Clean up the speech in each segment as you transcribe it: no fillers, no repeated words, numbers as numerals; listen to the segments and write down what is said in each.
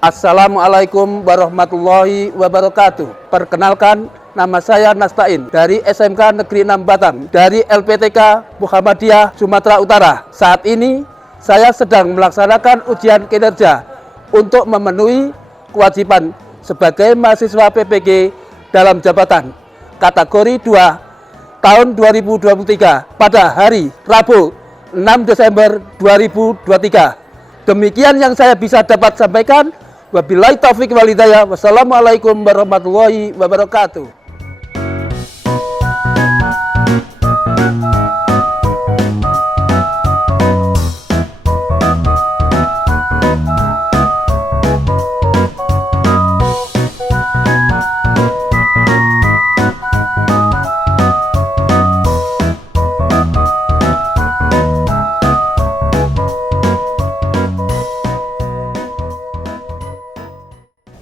Assalamualaikum warahmatullahi wabarakatuh. Perkenalkan, nama saya Nastain dari SMK Negeri 6 Batam dari LPTK Muhammadiyah Sumatera Utara. Saat ini saya sedang melaksanakan ujian kinerja untuk memenuhi kewajiban sebagai mahasiswa PPG dalam jabatan kategori 2 tahun 2023 pada hari Rabu 6 Desember 2023. Demikian yang saya bisa dapat sampaikan. Wabillahi taufiq wal hidayah. Wassalamualaikum warahmatullahi wabarakatuh.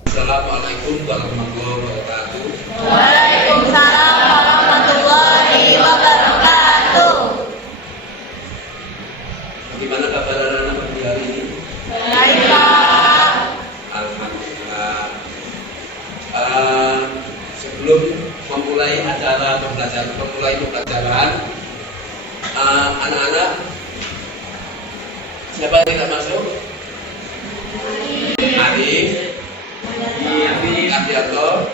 Assalamualaikum warahmatullahi wabarakatuh. Waalaikumsalam warahmatullahi wabarakatuh. Bagaimana kabar anak-anak pagi hari ini? Baik, Pak. Alhamdulillah. Sebelum memulai acara pembelajaran, anak-anak siapa yang tidak masuk? Arif, Ardianto,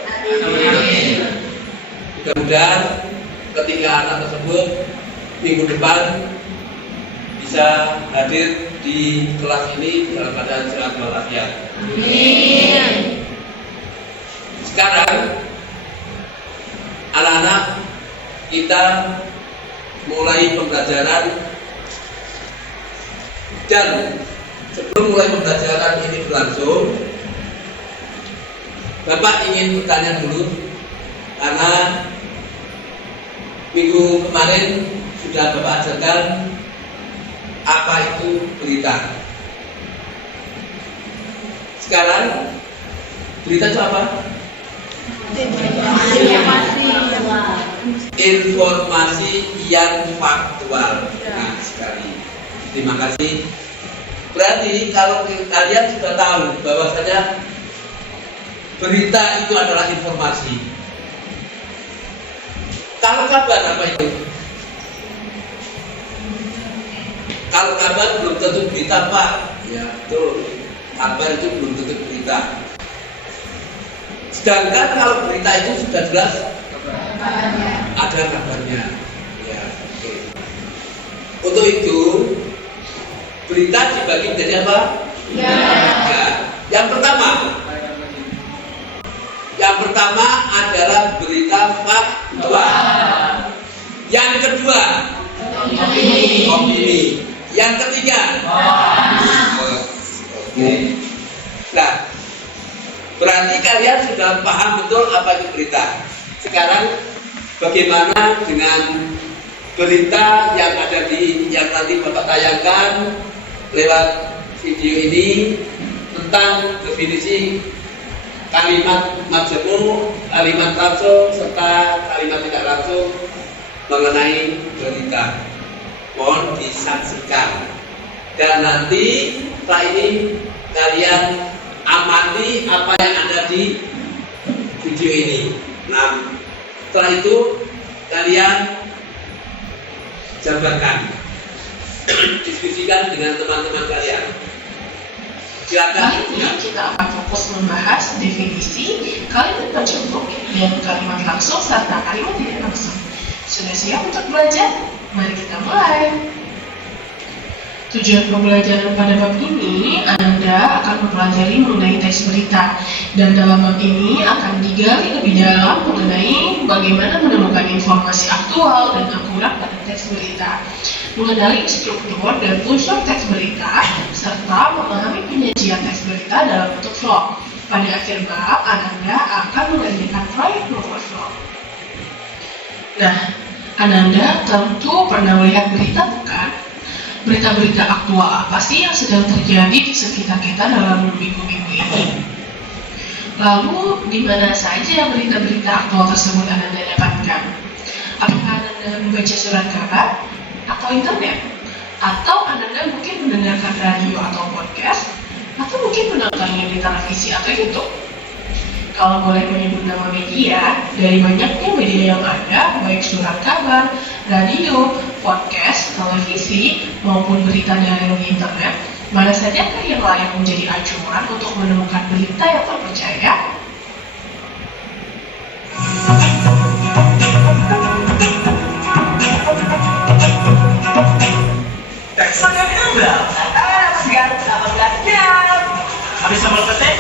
mudah-mudahan ketika anak tersebut minggu depan bisa hadir di kelas ini dalam keadaan sehat walafiat. Amin. Sekarang anak-anak kita mulai pembelajaran, dan sebelum mulai pembelajaran ini berlangsung, Bapak ingin bertanya dulu, karena minggu kemarin sudah Bapak ajarkan apa itu berita. Sekarang berita itu apa? Informasi yang faktual. Nah, sekali. Terima kasih. Berarti kalau kalian sudah tahu bahwasanya berita itu adalah informasi. Kalau kabar apa itu? Kalau kabar belum tentu berita, Pak. Ya, betul. Kabar itu belum tentu berita. Sedangkan kalau berita itu sudah jelas ada kabarnya. Ya, oke. Untuk itu berita dibagi menjadi apa? Ya. Yang pertama adalah berita faktual. Yang kedua, opini. Yang ketiga, oke. Nah, berarti kalian sudah paham betul apa itu berita. Sekarang bagaimana dengan berita yang ada yang nanti Bapak tayangkan lewat video ini tentang definisi kalimat majemuk, kalimat langsung, serta kalimat tidak langsung mengenai berita. Mohon disaksikan. Dan nanti setelah ini kalian amati apa yang ada di video ini. Nah, setelah itu kalian jabarkan, diskusikan dengan teman-teman kalian. Silakan. Kali ini kita akan fokus membahas definisi kalimat majemuk dan kalimat langsung serta kalimat tidak langsung. Sudah siap untuk belajar? Mari kita mulai. Tujuan pembelajaran pada bab ini, Anda akan mempelajari mengenai teks berita, dan dalam bab ini akan digali lebih dalam mengenai bagaimana menemukan informasi aktual dan akurat pada teks berita, mengenali struktur dan unsur teks berita, serta memahami penyajian teks berita dalam bentuk vlog. Pada akhir bab, Anda akan mengerjakan proyek membuat vlog. Nah, Ananda tentu pernah melihat berita, bukan? Berita-berita aktual apa sih yang sedang terjadi di sekitar kita dalam minggu-minggu ini? Lalu, di mana saja berita-berita aktual tersebut Ananda dapatkan? Apakah Ananda membaca surat kabar atau internet? Atau Ananda mungkin mendengarkan radio atau podcast? atau mungkin menontonnya di televisi atau YouTube. Kalau boleh menyebut nama media, dari banyaknya media yang ada, baik surat kabar, radio, podcast, televisi, maupun berita daring di internet, mana sajakah yang layak menjadi acuan untuk menemukan berita yang terpercaya? Teksanya hebat. Segar 18 jam. Habis sambal pete?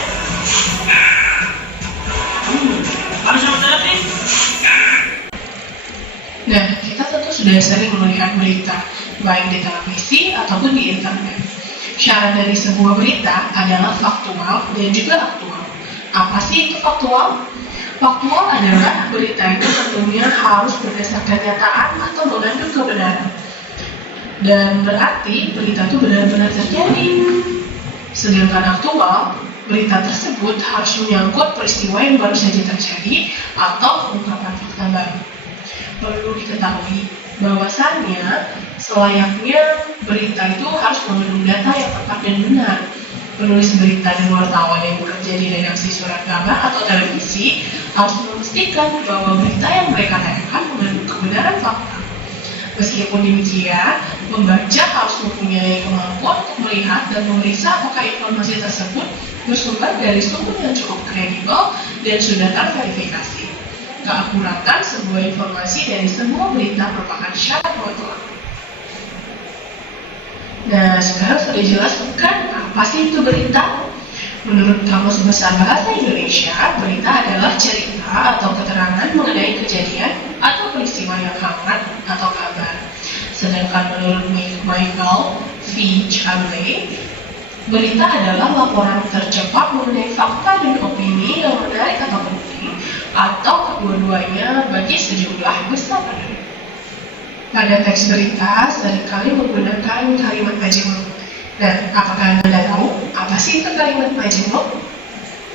Habis sambal pete? Nah, kita tentu sudah sering melihat berita, baik di televisi ataupun di internet. Syarat dari sebuah berita adalah faktual dan juga aktual. Apa sih itu faktual? Faktual adalah berita itu tentunya harus berdasarkan kenyataan atau mengandung kebenaran. Dan berarti berita itu benar-benar terjadi. Sedangkan aktual, berita tersebut harus menyangkut peristiwa yang baru saja terjadi atau pengungkapan fakta baru. Perlu diketahui bahwasannya selayaknya berita itu harus mengandung data yang tepat dan benar. Penulis berita dan wartawan yang bekerja di redaksi surat kabar atau televisi harus memastikan bahwa berita yang mereka tayangkan mengandung kebenaran fakta. Meskipun demikian, pembaca harus mempunyai kemampuan untuk melihat dan memeriksa apakah informasi tersebut bersumber dari sumber yang cukup kredibel dan sudah terverifikasi. Keakuratan sebuah informasi dari semua berita merupakan syarat mutlak. Nah, sekarang sudah jelas bukan apa sih itu berita? Menurut Kamus Besar Bahasa Indonesia, berita adalah cerita atau keterangan mengenai kejadian atau peristiwa yang hangat atau kabar. Sedangkan menurut Michael V. Chamley, berita adalah laporan tercepat mengenai fakta dan opini yang menarik atau penting, atau kedua-duanya bagi sejumlah besar penduduk. Pada teks berita seringkali menggunakan kalimat majemuk. Nah, apakah Anda tahu apa sih itu kalimat majemuk?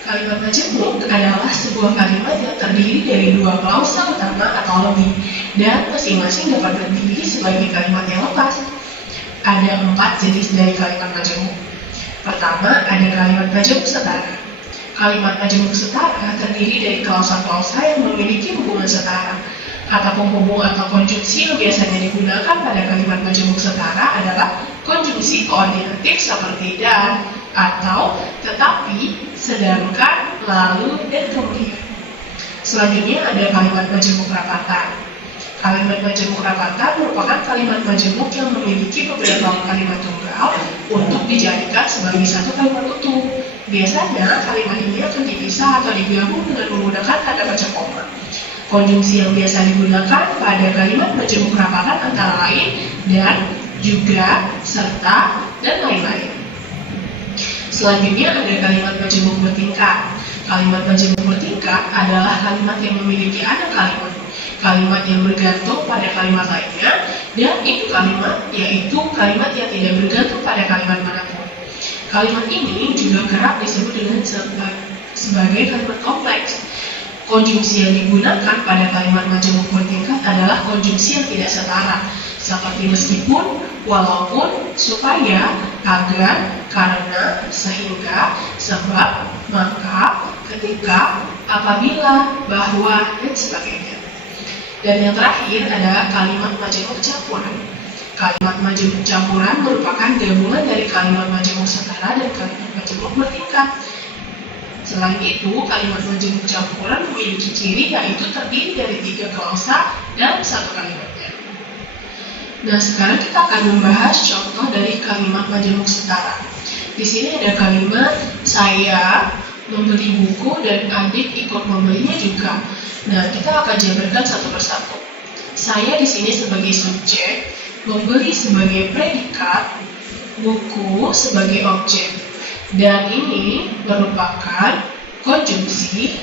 Kalimat majemuk adalah sebuah kalimat yang terdiri dari dua klausa utama atau lebih, dan masing-masing dapat berdiri sebagai kalimat yang lepas. Ada 4 jenis dari kalimat majemuk. Pertama, ada kalimat majemuk setara. Kalimat majemuk setara terdiri dari klausa-klausa yang memiliki hubungan setara. Kata penghubung atau konjungsi yang biasanya digunakan pada kalimat majemuk setara adalah konjungsi koordinatif seperti dan, atau, tetapi, sedangkan, lalu, dan kemudian. Selanjutnya ada kalimat majemuk rapatan. Kalimat majemuk rapatan merupakan kalimat majemuk yang memiliki beberapa kalimat tunggal untuk dijadikan sebagai satu kalimat utuh. Biasanya kalimat ini akan dipisah atau digabung dengan menggunakan tanda baca koma. Konjungsi yang biasa digunakan pada kalimat majemuk rapatan antara lain dan, juga, serta, dan lain-lain. Selanjutnya ada kalimat majemuk bertingkat. Kalimat majemuk bertingkat adalah kalimat yang memiliki anak kalimat. Kalimat yang bergantung pada kalimat lainnya, dan itu kalimat yaitu kalimat yang tidak bergantung pada kalimat manapun. Kalimat ini juga kerap disebut dengan sebagai kalimat kompleks. Konjungsi yang digunakan pada kalimat majemuk bertingkat adalah konjungsi yang tidak setara, seperti meskipun, walaupun, supaya, agar, karena, sehingga, sebab, maka, ketika, apabila, bahwa, dan sebagainya. Dan yang terakhir adalah kalimat majemuk campuran. Kalimat majemuk campuran merupakan gabungan dari kalimat majemuk setara dan kalimat majemuk bertingkat. Selain itu, kalimat majemuk campuran memiliki ciri yaitu terdiri dari 3 klausa dalam satu kalimatnya. Nah, sekarang kita akan membahas contoh dari kalimat majemuk setara. Di sini ada kalimat saya membeli buku dan adik ikut membelinya juga. Nah, kita akan jabarkan satu persatu. Saya di sini sebagai subjek, membeli sebagai predikat, buku sebagai objek. Dan ini merupakan konjungsi,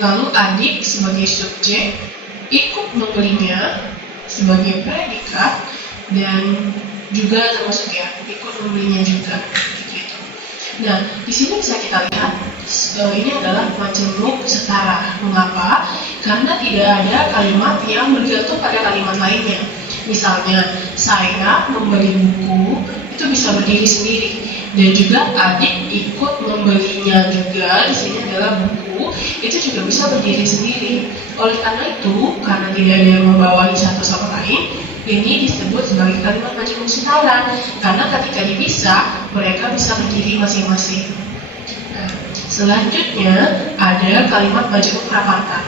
lalu adik sebagai subjek, ikut membelinya sebagai predikat, dan juga termasuk ya, ikut membelinya juga. Gitu. Nah, di sini bisa kita lihat, ini adalah majemuk setara. Mengapa? Karena tidak ada kalimat yang bergantung pada kalimat lainnya. Misalnya, saya membeli buku, itu bisa berdiri sendiri. Dan juga adik ikut membelinya juga, di sini adalah buku, itu juga bisa berdiri sendiri. Oleh karena itu, karena tidak ada yang membawahi satu sama lain, ini disebut sebagai kalimat majemuk setara. Karena ketika dipisah, mereka bisa berdiri masing-masing. Nah, selanjutnya ada kalimat majemuk rapatan.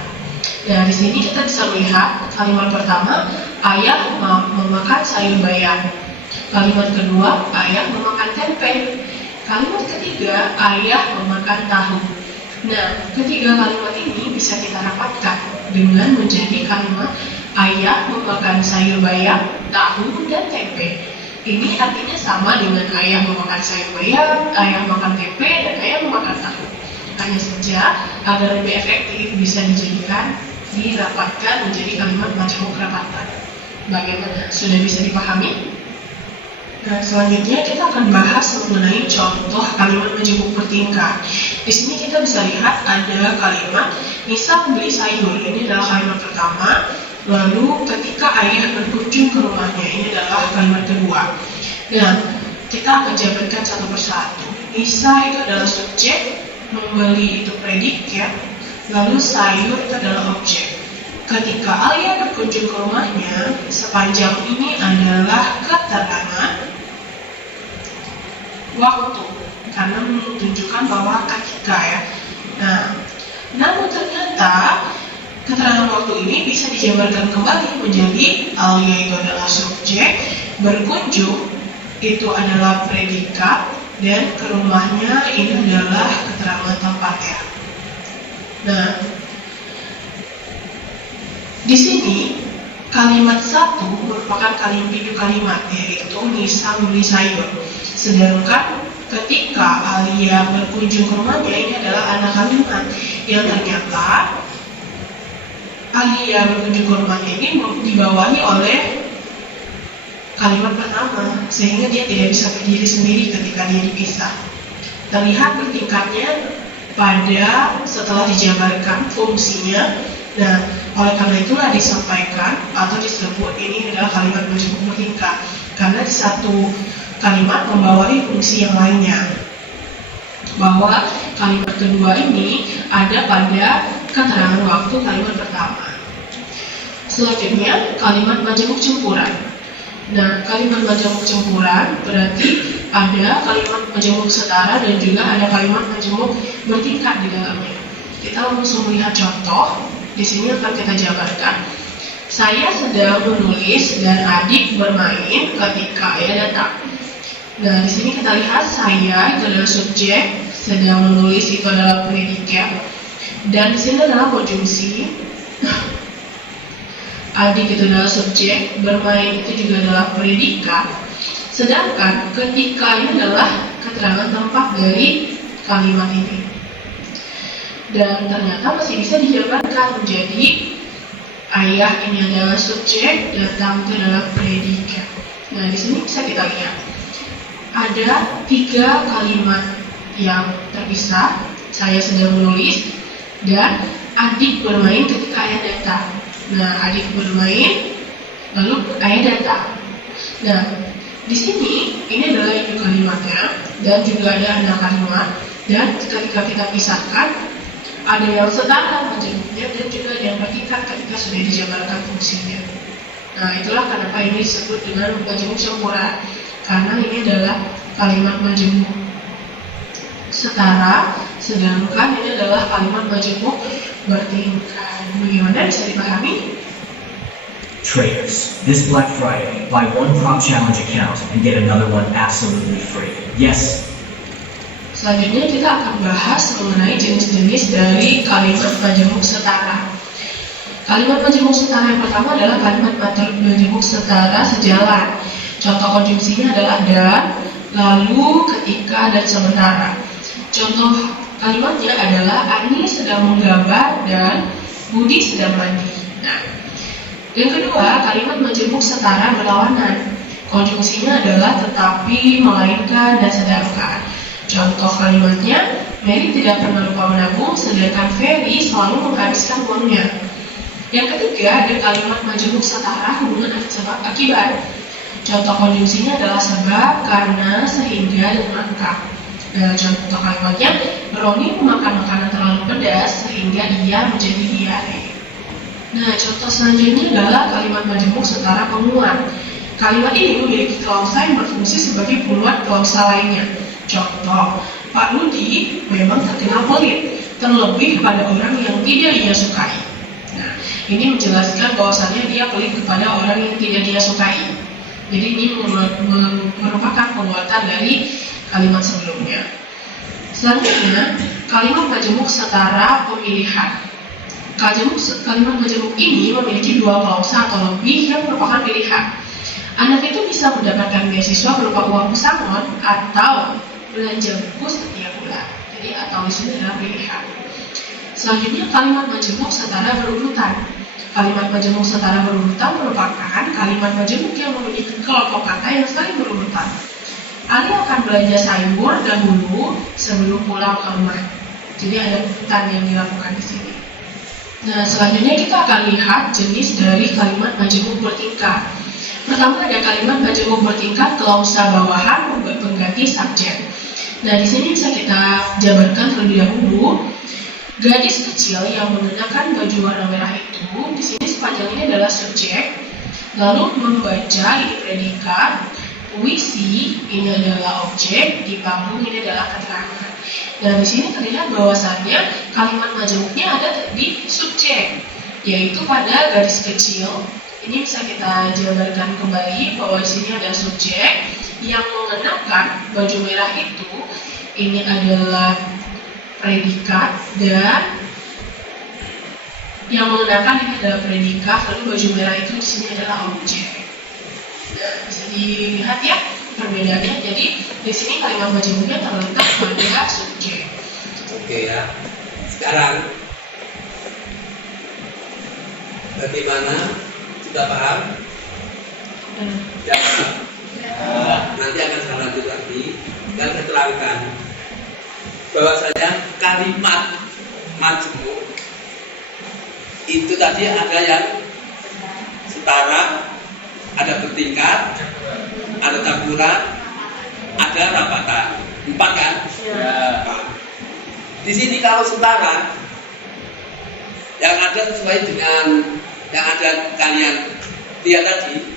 Nah, di sini kita bisa melihat kalimat pertama, ayah memakan sayur bayam. Kalimat kedua, ayah memakan tempe. Kalimat ketiga, ayah memakan tahu. Nah, ketiga kalimat ini bisa kita rapatkan dengan menjadi kalimat ayah memakan sayur bayam, tahu, dan tempe. Ini artinya sama dengan ayah memakan sayur bayam, ayah makan tempe, dan ayah memakan tahu. Hanya saja agar lebih efektif bisa dijadikan dirapatkan menjadi kalimat majemuk rapatan. Bagaimana? Sudah bisa dipahami? Nah, selanjutnya kita akan bahas mengenai contoh kalimat majemuk bertingkat. Di sini kita bisa lihat ada kalimat Nisa membeli sayur. Ini adalah kalimat pertama. Lalu ketika ayah berkunjung ke rumahnya, ini adalah kalimat kedua. Nah, kita akan jabarkan satu persatu. Nisa itu adalah subjek, membeli itu predikat, lalu sayur itu adalah objek. Ketika ayah berkunjung ke rumahnya, sepanjang ini adalah keterangan waktu, karena menunjukkan bahwa ketika ya. Nah, namun ternyata keterangan waktu ini bisa dijabarkan kembali menjadi ayah itu adalah subjek, berkunjung itu adalah predikat, dan ke rumahnya ini adalah keterangan tempat ya. Nah, di sini kalimat satu merupakan kalimat yaitu Nisa membeli sayur. Sedangkan ketika Alia berkunjung ke rumahnya, ini adalah anak kalimat yang ternyata Alia berkunjung ke rumahnya ini dibawahi oleh kalimat pertama, sehingga dia tidak bisa berdiri sendiri ketika dia dipisah. Terlihat bertingkatnya pada setelah dijabarkan fungsinya. Nah, oleh karena itulah disampaikan atau disebut ini adalah kalimat majemuk bertingkat, karena di satu kalimat membawahi fungsi yang lainnya. Bahwa kalimat kedua ini ada pada keterangan waktu kalimat pertama. Selanjutnya kalimat majemuk campuran. Nah, kalimat majemuk campuran berarti ada kalimat majemuk setara dan juga ada kalimat majemuk bertingkat di dalamnya. Kita langsung melihat contoh. Di sini akan kita jabarkan. Saya sedang menulis dan adik bermain ketika ayah datang. Nah, di sini kita lihat saya itu adalah subjek, sedang menulis itu adalah predikat, dan di sini adalah konjungsi. Adik itu adalah subjek, bermain itu juga adalah predikat. Sedangkan ketika ini adalah keterangan tempat dari kalimat ini. Dan ternyata masih bisa dijabarkan menjadi ayah ini adalah subjek, datang itu adalah predikat. Nah, di sini bisa kita lihat ada 3 kalimat yang terpisah. Saya sedang menulis dan adik bermain ketika ayah datang. Nah, adik bermain lalu ayah datang. Nah, di sini ini adalah ibu kalimatnya dan juga ada anak kalimat, dan ketika kita pisahkan ada yang setara majemuknya dan juga ada yang bertingkat ketika sudah dijabarkan fungsinya. Nah, itulah kenapa ini disebut dengan majemuk campuran, karena ini adalah kalimat majemuk setara, sedangkan ini adalah kalimat majemuk bertingkat. Bagaimana, bisa dipahami? Traders, this Black Friday, buy one Prop Challenge account and get another one absolutely free. Yes. Selanjutnya kita akan bahas mengenai jenis-jenis dari kalimat majemuk setara. Kalimat majemuk setara yang pertama adalah kalimat majemuk setara sejalan. Contoh konjungsinya adalah dan, lalu, ketika, dan sementara. Contoh kalimatnya adalah Ani sedang menggambar dan Budi sedang mandi. Nah, yang kedua, kalimat majemuk setara berlawanan. Konjungsinya adalah tetapi, melainkan, dan sedangkan. Contoh kalimatnya, Mary tidak pernah lupa menabung, sedangkan Ferry selalu menghabiskan uangnya. Yang ketiga ada kalimat majemuk setara hubungan sebab akibat. Contoh konjungsinya adalah sebab, karena, sehingga, dan maka. Nah, contoh kalimatnya, Roni memakan makanan terlalu pedas sehingga ia menjadi diare. Nah, contoh selanjutnya adalah kalimat majemuk setara penguat. Kalimat ini memiliki klausa yang berfungsi sebagai penguat klausa lainnya. Contoh, Pak Rudi memang terkenal pelit, terlebih pada orang yang tidak ia sukai. Nah, ini menjelaskan bahwasannya dia pelit kepada orang yang tidak dia sukai. Jadi ini merupakan penguatan dari kalimat sebelumnya. Selanjutnya, kalimat majemuk setara pemilihan. Kalimat majemuk ini memiliki dua klausa atau lebih yang merupakan pilihan. Anak itu bisa mendapatkan beasiswa berupa uang pesangon atau belanja buku setiap bulan. Jadi atau di sini adalah pilihan. Selanjutnya, kalimat majemuk setara berurutan. Kalimat majemuk setara berurutan merupakan kalimat majemuk yang memiliki kelompok kata yang saling berurutan. Ali akan belanja sayur dahulu sebelum pulang ke rumah. Jadi ada urutan yang dilakukan di sini. Nah, selanjutnya kita akan lihat jenis dari kalimat majemuk bertingkat. Pertama ada kalimat majemuk bertingkat klausa bawahan pengganti subjek. Nah, di sini bisa kita jabarkan terlebih dahulu. Gadis kecil yang mengenakan baju warna merah itu, di sini sepanjang ini adalah subjek. Lalu membaca ini predikat, puisi ini adalah objek, di panggung ini adalah keterangan. Dan di sini terlihat bahwasannya kalimat majemuknya ada di subjek, yaitu pada gadis kecil. Ini bisa kita jabarkan kembali bahwa di sini ada subjek yang mengenakan baju merah itu. Ini adalah predikat dan yang mengenakan ini adalah predikat, lalu baju merah itu di sini adalah objek. Nah, bisa dilihat ya perbedaannya. Jadi di sini kalimat majemuknya terletak pada subjek. Oke ya. Sekarang bagaimana? Sudah paham? Ya. Nanti akan saya lanjut lagi dan saya terangkan bahwasanya kalimat majemuk itu tadi ada yang setara, ada bertingkat, ada campuran, ada rapatan. 4 kan? Ya. Di sini kalau setara, yang ada sesuai dengan yang ada kalian lihat tadi,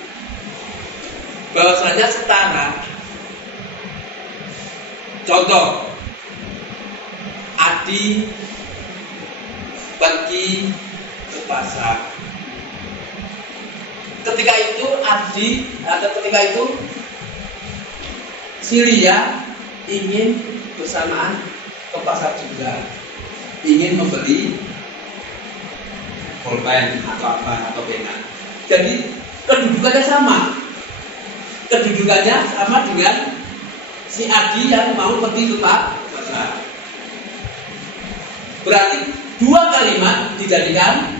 bahwasanya setara. Contoh, Adi pergi ke pasar. Ketika itu si Lia ingin bersamaan ke pasar juga, ingin membeli pulpen atau apa atau pena. Jadi kedudukannya sama dengan si Adi yang mau pergi ke pasar. Berarti 2 kalimat dijadikan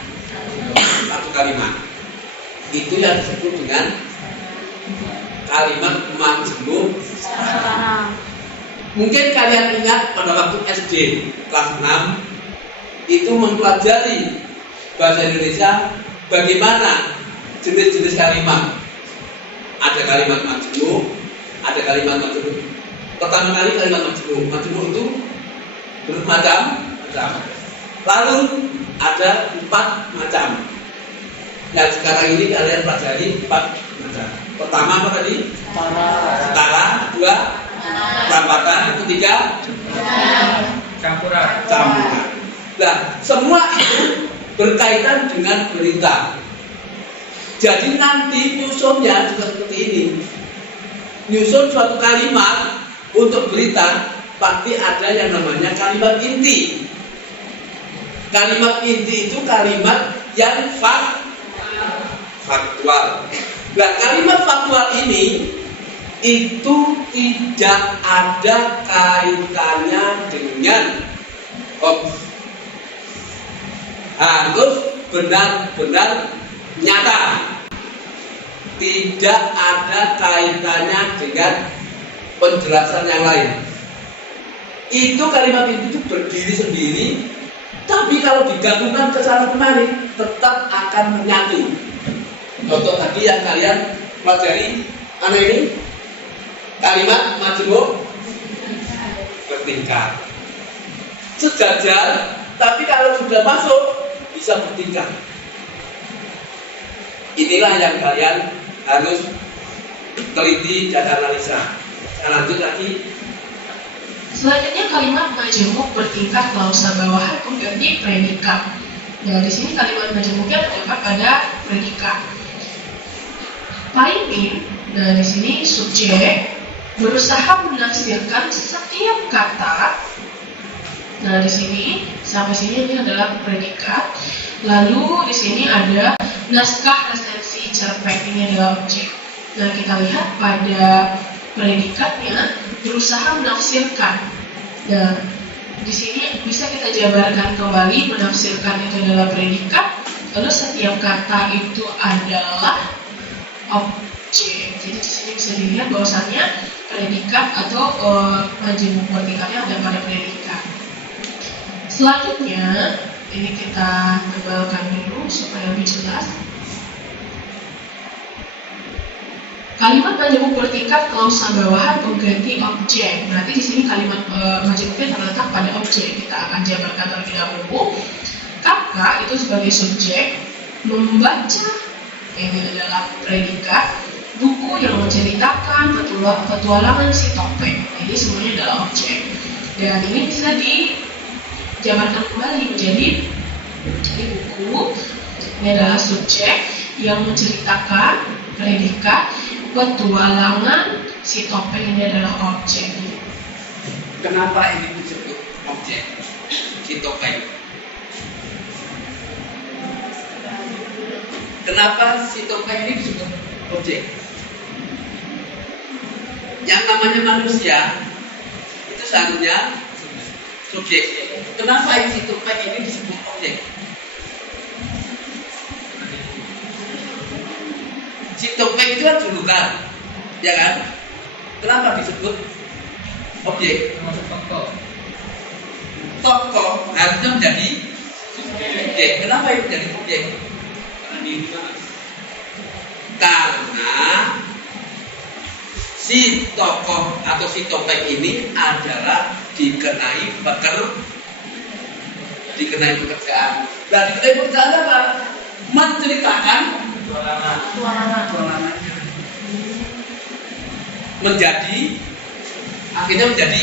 1 kalimat. Itu yang disebut dengan kalimat majemuk. Mungkin kalian ingat pada waktu SD kelas 6 itu mempelajari bahasa Indonesia bagaimana jenis-jenis kalimat. Ada kalimat majemuk, ada kalimat majemuk. Pertama kali kalimat majemuk. Majemuk itu bermacam. Lalu ada 4 macam. Yang sekarang ini kalian pelajari 4 macam. Pertama apa tadi? Setara. 2 rapatan. 3 campuran. Nah, semua itu berkaitan dengan berita. Jadi nanti nyusunnya juga seperti ini. Nyusun suatu kalimat untuk berita pasti ada yang namanya kalimat inti. Kalimat inti itu kalimat yang faktual. Nah, kalimat faktual ini itu tidak ada kaitannya dengan harus benar-benar nyata. Tidak ada kaitannya dengan penjelasan yang lain. Itu kalimat itu berdiri sendiri, tapi kalau digabungkan ke sana kemari tetap akan menyatu. Contoh tadi yang kalian pelajari ini kalimat majemuk bertingkat, sejajar, tapi kalau sudah masuk bisa bertingkat. Inilah yang kalian harus teliti dan analisa. Nah, lanjut lagi. Selanjutnya kalimat majemuk bertingkat klausa bawahan pengganti predikat. Nah, di sini kalimat majemuknya terdapat pada predikat. Paimin, nah di sini subjek berusaha menafsirkan setiap kata. Nah, di sini sampai sini ini adalah predikat. Lalu di sini ada naskah resensi cerpen, ini adalah objek. Nah, kita lihat pada predikatnya berusaha menafsirkan. Nah, di sini bisa kita jabarkan kembali, menafsirkan itu adalah predikat, lalu setiap kata itu adalah objek. Jadi di sini bisa dilihat bahwasannya predikat atau majemuk bertingkatnya ada pada predikat. Selanjutnya ini kita tebalkan dulu supaya lebih jelas. Kalimat majemuk bertingkat klausa bawahan pengganti objek. Berarti di sini kalimat majemuknya terletak pada objek. Kita akan jabarkan terlebih dahulu. Kakak itu sebagai subjek membaca, ini adalah predikat, buku yang menceritakan petualangan si topeng. Ini semuanya adalah objek. Dan ini bisa dijabarkan kembali menjadi ini buku, ini adalah subjek yang menceritakan predikat, petualangan si topeng, ini adalah objek. Kenapa ini disebut objek? Si topeng. Kenapa si topeng ini disebut objek? Yang namanya manusia itu seharusnya subjek. Kenapa si topeng ini disebut objek? Si topeng itu kan julukan, ya kan? Kenapa disebut objek? Tokoh harusnya menjadi objek. Kenapa itu menjadi objek? Karena si tokoh atau si topeng ini adalah dikenai pekerjaan. Nah, dikenai pekerjaan apa? Menceritakan akhirnya menjadi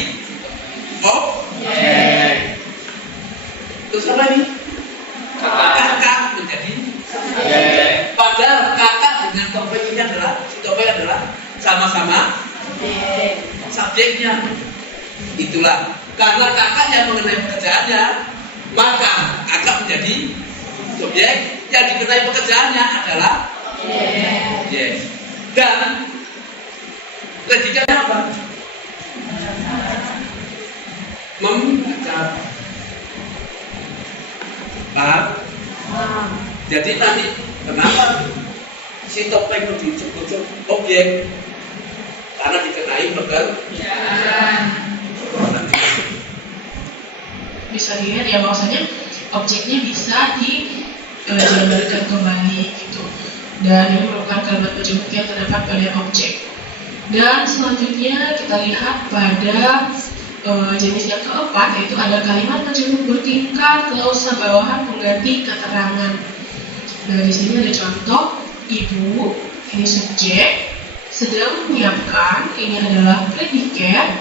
objek. Terus apa ini? Kakak menjadi objek. Padahal kakak dengan topeng ini adalah sama-sama subjeknya. Itulah karena kakak yang mengenai pekerjaannya, maka kakak menjadi subjek, yang dikenai pekerjaannya adalah objek. Dan predikatnya apa? Membaca. Paham? Jadi nanti kenapa si topeng itu disebut objek? Karena dikenai pekerjaan. Bisa dilihat ya bahwasanya objeknya bisa dijabarkan kembali gitu. Dan ini merupakan kalimat majemuk yang terdapat pada objek. Dan selanjutnya kita lihat pada jenis yang keempat, yaitu ada kalimat majemuk bertingkat klausa bawahan pengganti keterangan. Nah, di sini ada contoh, ibu, ini subjek, sedang menyiapkan, ini adalah predikat,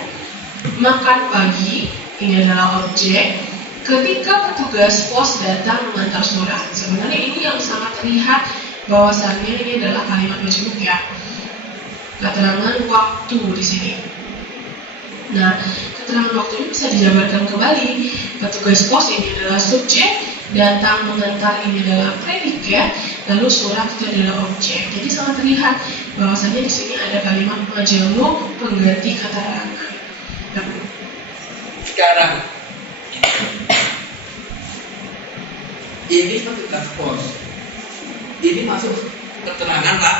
makan pagi, ini adalah objek, ketika petugas pos datang mengantar surat. Sebenarnya ini yang sangat terlihat bahwasannya ini adalah kalimat majemuk ya. Keterangan waktu di sini. Nah, keterangan waktu ini bisa dijabarkan kembali. Petugas pos ini adalah subjek, datang mengantar ini adalah predikat, lalu surat itu adalah objek. Jadi sangat terlihat bahwasanya di sini ada kalimat majemuk pengganti keterangan. Nah, sekarang ini petugas pos. Ini masuk keterangan Pak.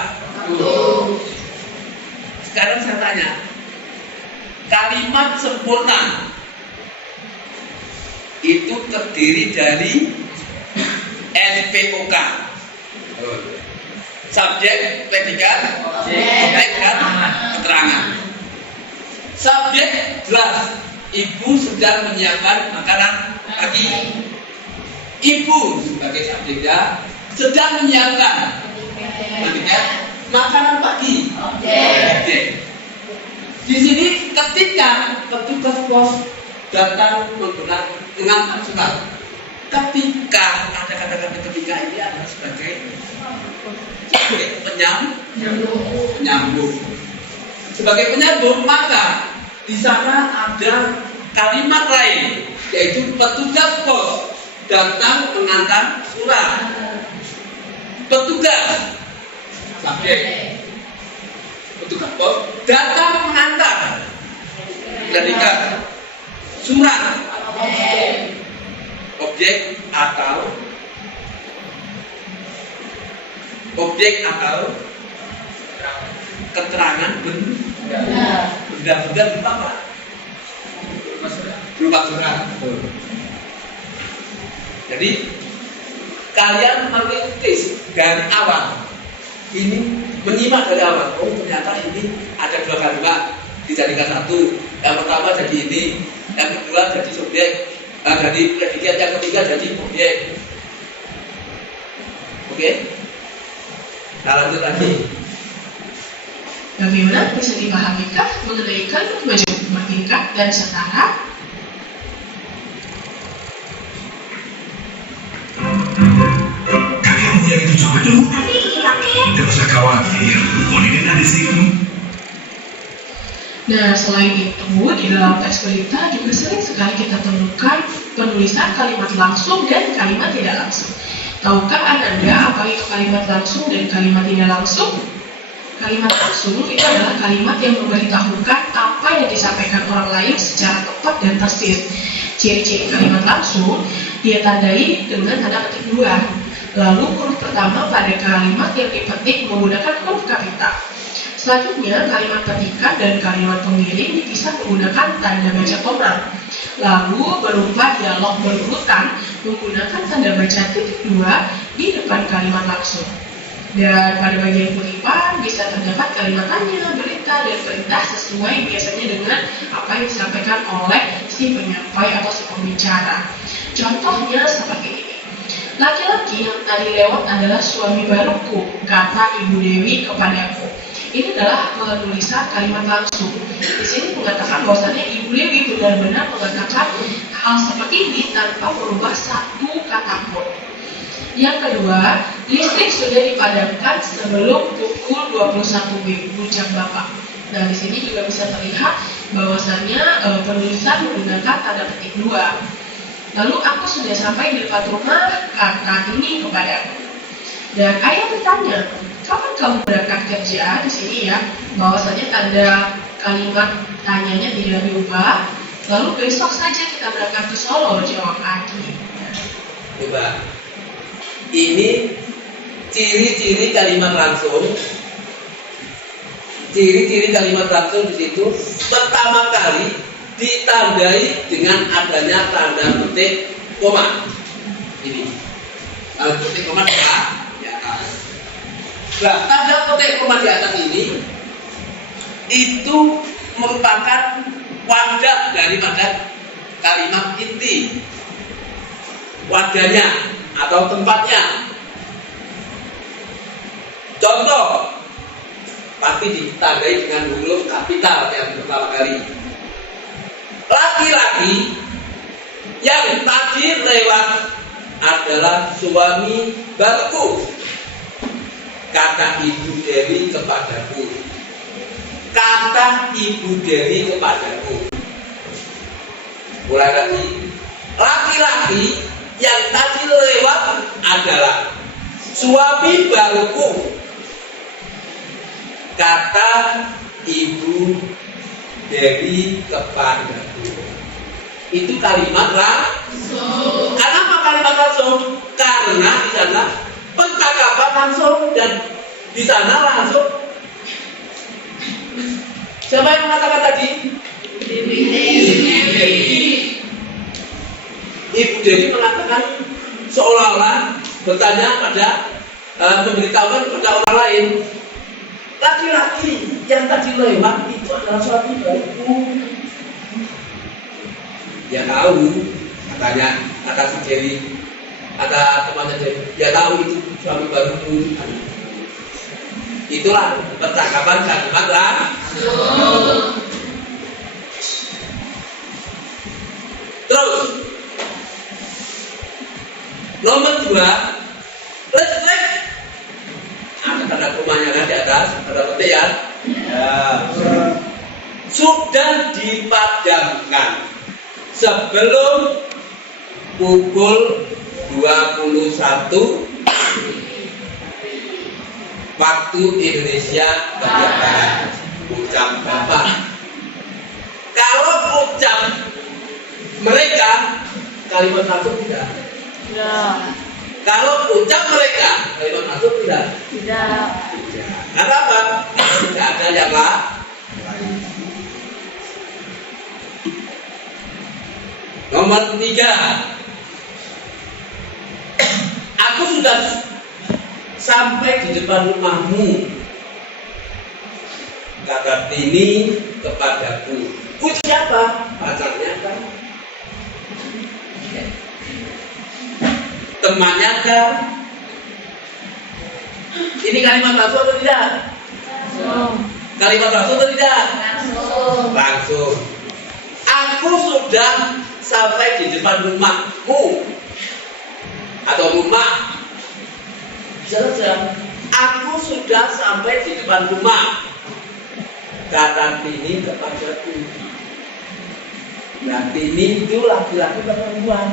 Sekarang saya tanya, kalimat sempurna itu terdiri dari SPOK. Subjek, predikat, objek dan keterangan. Subjek jelas, ibu sedang menyiapkan makanan pagi. Ibu sebagai subjeknya sedang menyiapkan predikat makanan pagi. Objek. Di sini ketika petugas pos datang mengantar surat, ketika ada kata-kata ketika ini adalah sebagai penyambung. Sebagai penyambung, maka di sana ada kalimat lain, yaitu petugas pos datang mengantar surat. Petugas subjek, petugas pos datang mengantar predikat surat. Objek atau keterangan benda-benda berupa apa? Berupa surat. Jadi kalian merintis dari awal, ini menyimak dari awal. Oh, ternyata ini ada dua kalimat dijadikan satu. Yang pertama jadi ini, yang kedua jadi subjek, jadi predikat, yang ketiga jadi objek. Oke? Nah, lanjut lagi. Bagaimana bisa dipahamikah mengenai kalimat majemuk bertingkat dan setara? Kakekmu yang itu juga tuh. Tapi kakek. Tidak usah khawatir, Polinin ada di situ. Nah, selain itu, di dalam teks berita juga sering sekali kita temukan penulisan kalimat langsung dan kalimat tidak langsung. Tahukah Anda apa itu kalimat langsung dan kalimat tidak langsung? Kalimat langsung itu adalah kalimat yang memberitahukan apa yang disampaikan orang lain secara tepat dan persis. Ciri-ciri kalimat langsung dia tandai dengan tanda petik dua. Lalu huruf pertama pada kalimat yang dipetik menggunakan huruf kapital. Selanjutnya, kalimat petikan dan kalimat pengiring dipisah menggunakan tanda baca koma. Lalu berupa dialog berurutan menggunakan tanda baca titik dua di depan kalimat langsung. Dan pada bagian kutipan bisa terdapat kalimat tanya, berita, dan perintah sesuai biasanya dengan apa yang disampaikan oleh si penyampai atau si pembicara. Contohnya seperti ini. Laki-laki yang tadi lewat adalah suami baruku, kata Ibu Dewi kepadaku. Ini adalah penulisan kalimat langsung. Di sini mengatakan bahwasannya Ibu Dewi benar-benar mengatakan hal seperti ini tanpa merubah satu kata pun. Yang kedua, listrik sudah dipadamkan sebelum pukul 21 WIB, ucap Bapak. Nah, di sini juga bisa terlihat bahwasannya penulisan menggunakan tanda petik dua. Lalu aku sudah sampai di depan rumah, kata ini kepadaku. Dan ayah bertanya, kapan kamu berangkat kerja? Di sini ya, bahwasanya tanda kalimat tanyanya tidak diubah. Lalu besok saja kita berangkat ke Solo, jawab Adi. Coba, ini ciri-ciri kalimat langsung. Ciri-ciri kalimat langsung di situ pertama kali ditandai dengan adanya tanda petik koma. Ini tanda petik koma di atas. Nah, tanda petik koma di atas ini itu merupakan wadah daripada kalimat inti, wadahnya atau tempatnya. Contoh, pasti ditandai dengan huruf kapital yang pertama kali. Laki-laki yang tadi lewat adalah suami baruku, kata Ibu Dewi kepadaku. Kata Ibu Dewi kepadaku. Mulai lagi, laki-laki yang tadi lewat adalah suami baruku, kata Ibu Dewi kepadaku. Itu kalimat langsung. Kenapa kalimat langsung? Karena di sana percakapan langsung dan di sana langsung. Siapa yang mengatakan tadi? Ibu Dewi mengatakan seolah-olah bertanya pada memberitahukan kepada orang lain, laki-laki yang tadi lewat itu adalah suami baruku. Dia tahu, katanya, kata si Dewi, kata temannya Dewi, dia tahu itu suami baruku. Itulah percakapan kalimat Rasul. Terus nomor 2, listrik. Ada tanda rumahnya kan di atas, ada petik ya. Sudah dipadamkan sebelum pukul 21 waktu Indonesia bagian barat. Ucap Bapak. Kalau ucap mereka, kalimat masuk tidak? Tidak. Kalau ucap mereka, kalimat masuk tidak? Tidak. Karena apa? Tidak ada yang lain. Nomor 3, aku sudah sampai di depan rumahmu, kata Tini kepadaku. Itu siapa? Pacarnya kan? Temannya kan? Ini kalimat langsung atau tidak? Kalimat langsung atau tidak? Langsung. Aku sudah sampai di depan rumahmu atau rumah. Bisa. Aku sudah sampai di depan rumah, kata Tini kepadaku. Nah, Tini itu laki-laki atau perempuan?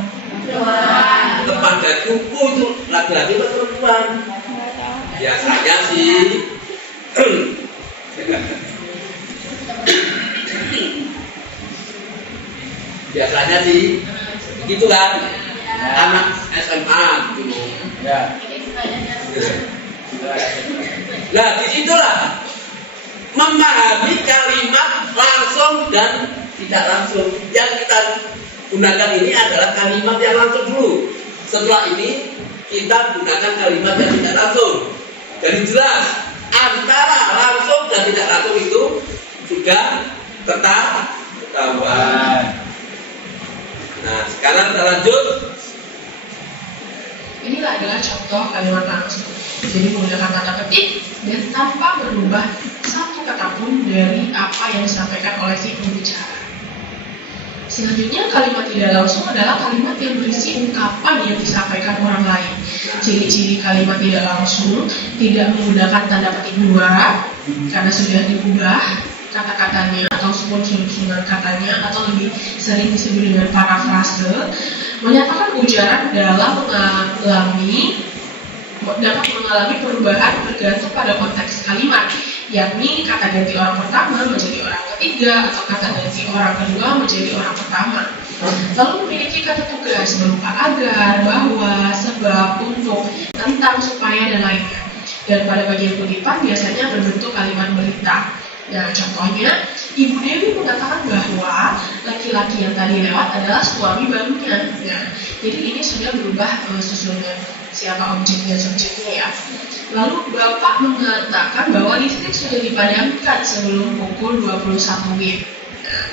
Kepadaku itu laki-laki atau perempuan? Biasanya sih biasanya sih gitu kan, anak SMA gitu ya. Nah, disitulah memahami kalimat langsung dan tidak langsung. Yang kita gunakan ini adalah kalimat yang langsung dulu. Setelah ini kita gunakan kalimat yang tidak langsung. Jadi jelas antara langsung dan tidak langsung itu sudah ketahuan. Nah, sekarang kita lanjut. Inilah adalah contoh kalimat langsung. Jadi menggunakan kata petik dan tanpa merubah satu kata pun dari apa yang disampaikan oleh si pembicara. Selanjutnya kalimat tidak langsung adalah kalimat yang berisi ungkapan yang disampaikan orang lain. Ciri-ciri kalimat tidak langsung tidak menggunakan tanda petik 2 karena sudah diubah kata-katanya atau susunan katanya, atau lebih sering disebut dengan parafrase, menyatakan ujaran dapat mengalami perubahan bergantung pada konteks kalimat, yakni kata ganti orang pertama menjadi orang ketiga atau kata ganti orang kedua menjadi orang pertama. Lalu memiliki kata tugas berupa agar, bahwa, sebab, untuk, tentang, supaya, dan lainnya. Dan pada bagian kutipan biasanya berbentuk kalimat berita. Nah, contohnya, Ibu Dewi mengatakan bahwa laki-laki yang tadi lewat adalah suami barunya. Nah, jadi ini sudah berubah susunan siapa objek dan subjeknya ya. Lalu Bapak mengatakan bahwa listrik sudah dipadamkan sebelum pukul 21 WIB. Nah,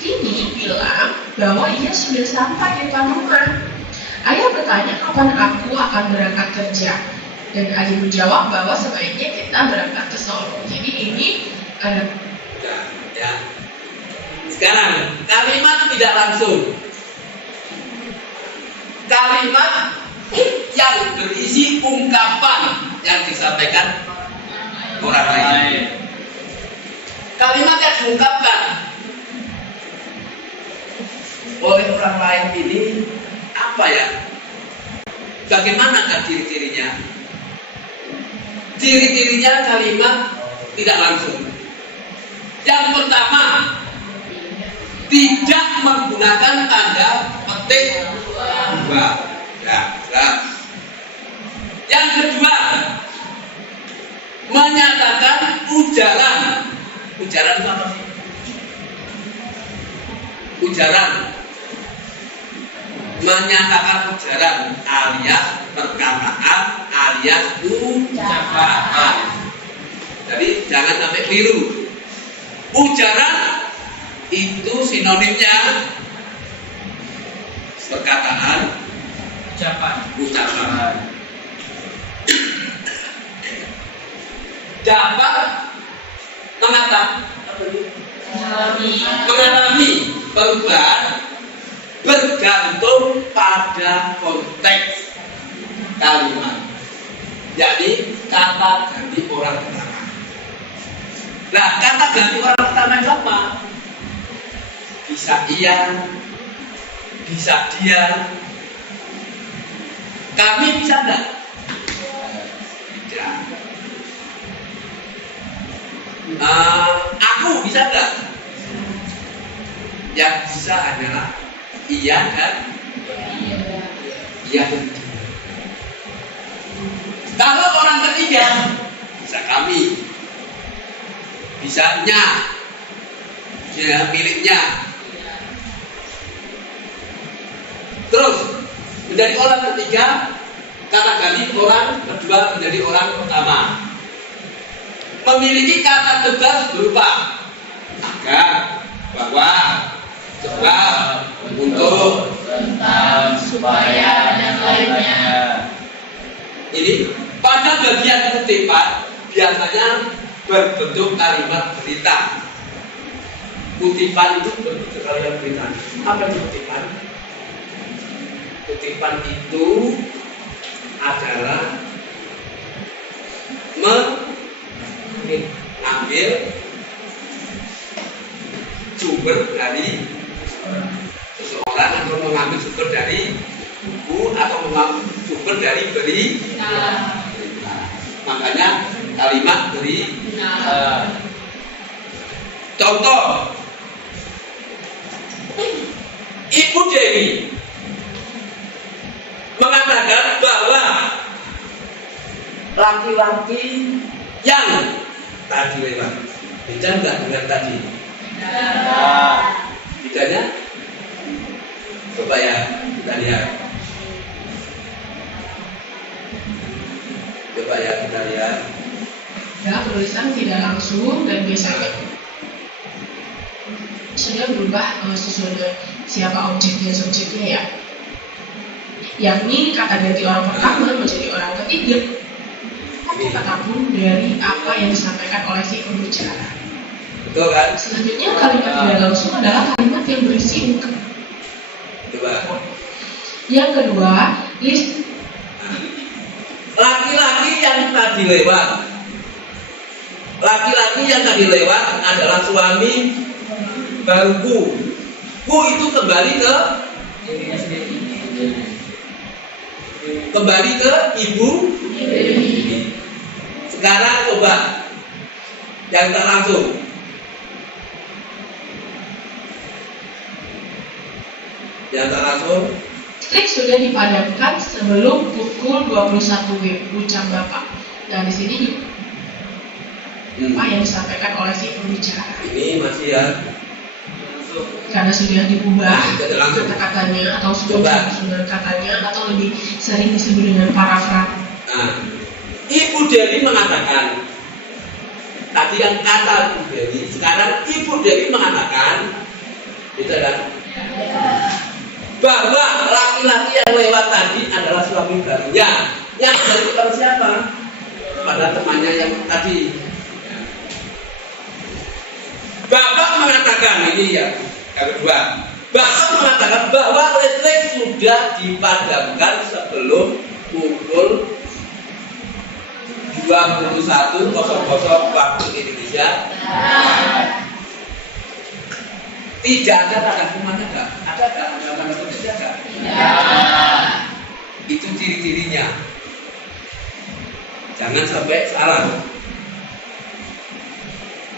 Tini bilang bahwa ia sudah sampai di depan rumah. Ayah bertanya kapan aku akan berangkat kerja. Dan Adi menjawab bahwa sebaiknya kita berangkat ke Solo. Jadi ini ya. Sekarang kalimat tidak langsung. Kalimat yang berisi ungkapan yang disampaikan orang lain. Kalimat yang diungkapkan oleh orang lain ini apa ya? Bagaimana ciri-cirinya? Ciri-cirinya kalimat tidak langsung. Yang pertama, tidak menggunakan tanda petik 2. Ya, jelas. Yang kedua, menyatakan ujaran. Ujaran itu apa sih? Ujaran. menyatakan ujaran alias perkataan alias ucapan. Jadi jangan sampai keliru. Ujaran itu sinonimnya perkataan, ucapan. Dapat mengalami perubahan bergantung pada konteks kalimat, yakni kata ganti orang pertama. Nah, kata ganti orang pertama itu apa? Bisa iya, bisa dia. Kami bisa enggak? Tidak. Aku bisa enggak? Yang bisa adalah iya dan iya. Kalau orang ketiga bisa kami, bisanya, ya, miliknya. Terus menjadi orang ketiga, kata ganti orang kedua menjadi orang pertama. Memiliki kata tegas berupa agar, bahwa, sebab, untuk, tentang, supaya, dan lainnya. Ini pada bagian kutipan biasanya berbentuk kalimat berita. Kutipan itu berbentuk kalimat berita. Apa itu kutipan? Kutipan itu adalah mengambil sumber dari seseorang atau mengambil sumber dari buku atau mengambil sumber dari berita. Makanya kalimat berita. Contoh, Ibu Dewi mengatakan bahwa laki-laki yang tadi lewat, beda enggak dengan tadi? Bedanya? Coba ya, kita lihat. Coba ya, kita lihat. Ya, tulisan tidak langsung dan biasanya sudah berubah sesuai dengan siapa objeknya, subjeknya ya. Yakni kata ganti orang pertama menjadi orang ketiga. Satu kata pun dari apa yang disampaikan oleh si pembicara. Betul kan? Selanjutnya kalimat tidak langsung adalah kalimat yang berisi ungkap. Coba. Yang kedua, list Laki-laki yang tadi lewat. Laki-laki yang tadi lewat adalah suami baruku. Ku itu kembali ke ibu. Sekarang coba yang tak langsung. Yang tak langsung. Trik sudah dipadamkan sebelum pukul 21 WIB, ucap Bapak. Nah, di sini apa yang disampaikan oleh si pembicara. Ini masih ya. Karena sudah diubah Langsung. kata-katanya atau sudah disusun katanya atau lebih sering disebut dengan parafras. Nah, Ibu Dewi mengatakan, tadi yang kata Ibu Dewi, sekarang Ibu Dewi mengatakan, itu kan? Bahwa laki-laki yang lewat tadi adalah suami barunya. Yang baru kepada siapa? Pada temannya yang tadi. Bapak mengatakan, ini ya, yang kedua. Bapak mengatakan bahwa listrik sudah dipadamkan sebelum pukul 21.00 waktu Indonesia. Tidak ada tanda kemana enggak? Ada tanda tulisnya enggak? Tidak. Itu ciri-cirinya. Jangan sampai salah.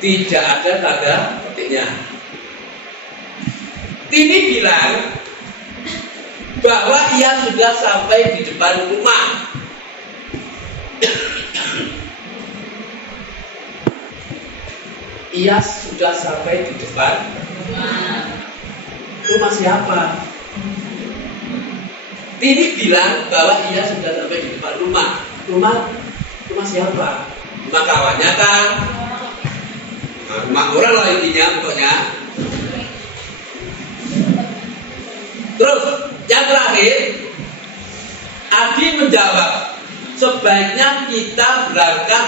Tidak ada tanda petiknya. Tini bilang bahwa ia sudah sampai di depan rumah. Ia sudah sampai di depan rumah siapa? Tini bilang bahwa ia sudah sampai di depan rumah. Rumah siapa? Rumah kawannya kan? Nah, rumah orang lah intinya pokoknya. Terus yang terakhir, Adi menjawab, sebaiknya kita berangkat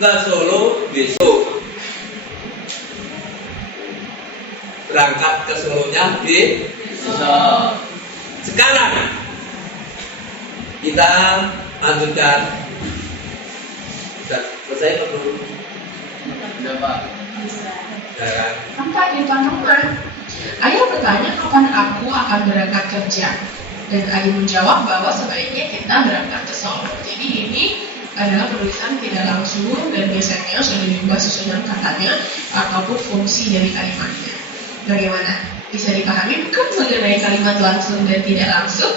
ke Solo besok. Berangkat ke Solonya besok. Sekarang kita lanjutkan. Sudah selesai perlu? Sudah Pak. Ya kan? Sampai di depan rumah. Ayah bertanya kapan aku akan berangkat kerja. Dan ayah menjawab bahwa sebaiknya kita berangkat ke Solo. Jadi ini adalah penulisan tidak langsung dan biasanya sudah diubah susunan katanya ataupun fungsi dari kalimatnya. Bagaimana? Bisa dipahami bukan mengenai kalimat langsung dan tidak langsung?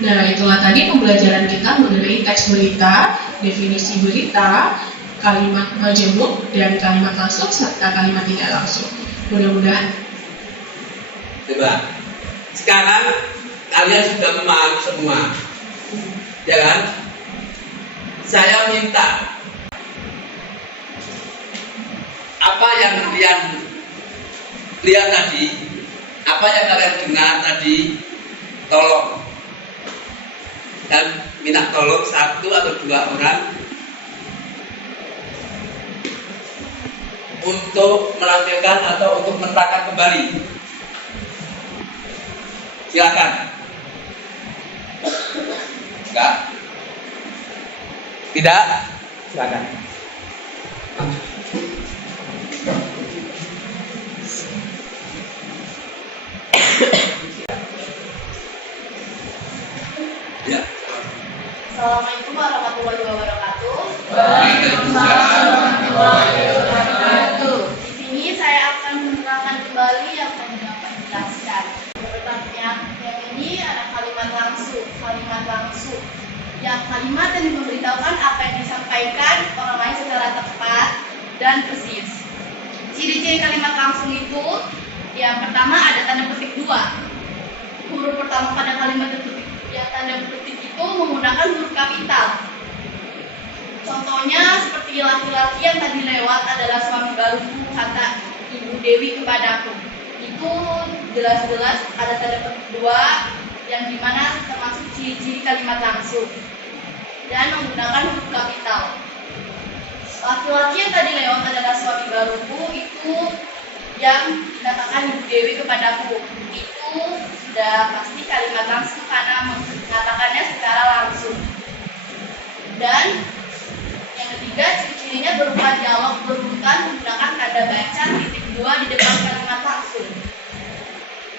Nah, itulah tadi pembelajaran kita mengenai teks berita, definisi berita, kalimat majemuk, dan kalimat langsung serta kalimat tidak langsung. Mudah-mudahan. Coba. Sekarang kalian sudah memahami semua. Ya kan? Saya minta apa yang kalian lihat tadi, apa yang kalian dengar tadi, tolong dan minta tolong 1 atau 2 orang untuk melanjutkan atau untuk menerangkan kembali. Silakan. Enggak? Tidak? Silakan. Ya. Assalamualaikum warahmatullahi wabarakatuh. Waalaikumsalam warahmatullahi wabarakatuh. Di sini saya akan menerangkan kembali yang tadi dapat dijelaskan. Yang ini ada kalimat langsung. Yang kalimat yang memberitahukan apa yang disampaikan orang lain secara tepat dan persis. Ciri-ciri kalimat langsung itu, yang pertama ada tanda petik 2. Huruf pertama pada kalimat petik, yang tanda petik itu menggunakan huruf kapital. Contohnya seperti laki-laki yang tadi lewat adalah suami baruku, kata Ibu Dewi kepadaku. Itu jelas-jelas ada tanda petik 2 yang dimana termasuk ciri-ciri kalimat langsung dan menggunakan huruf kapital. Laki-laki yang tadi lewat adalah suami baruku, itu yang dikatakan Ibu Dewi kepadaku. Itu sudah pasti kalimat langsung karena mengatakannya secara langsung. Dan yang ketiga, ciri-cirinya berupa dialog berurutan menggunakan tanda baca titik 2 di depan kalimat langsung.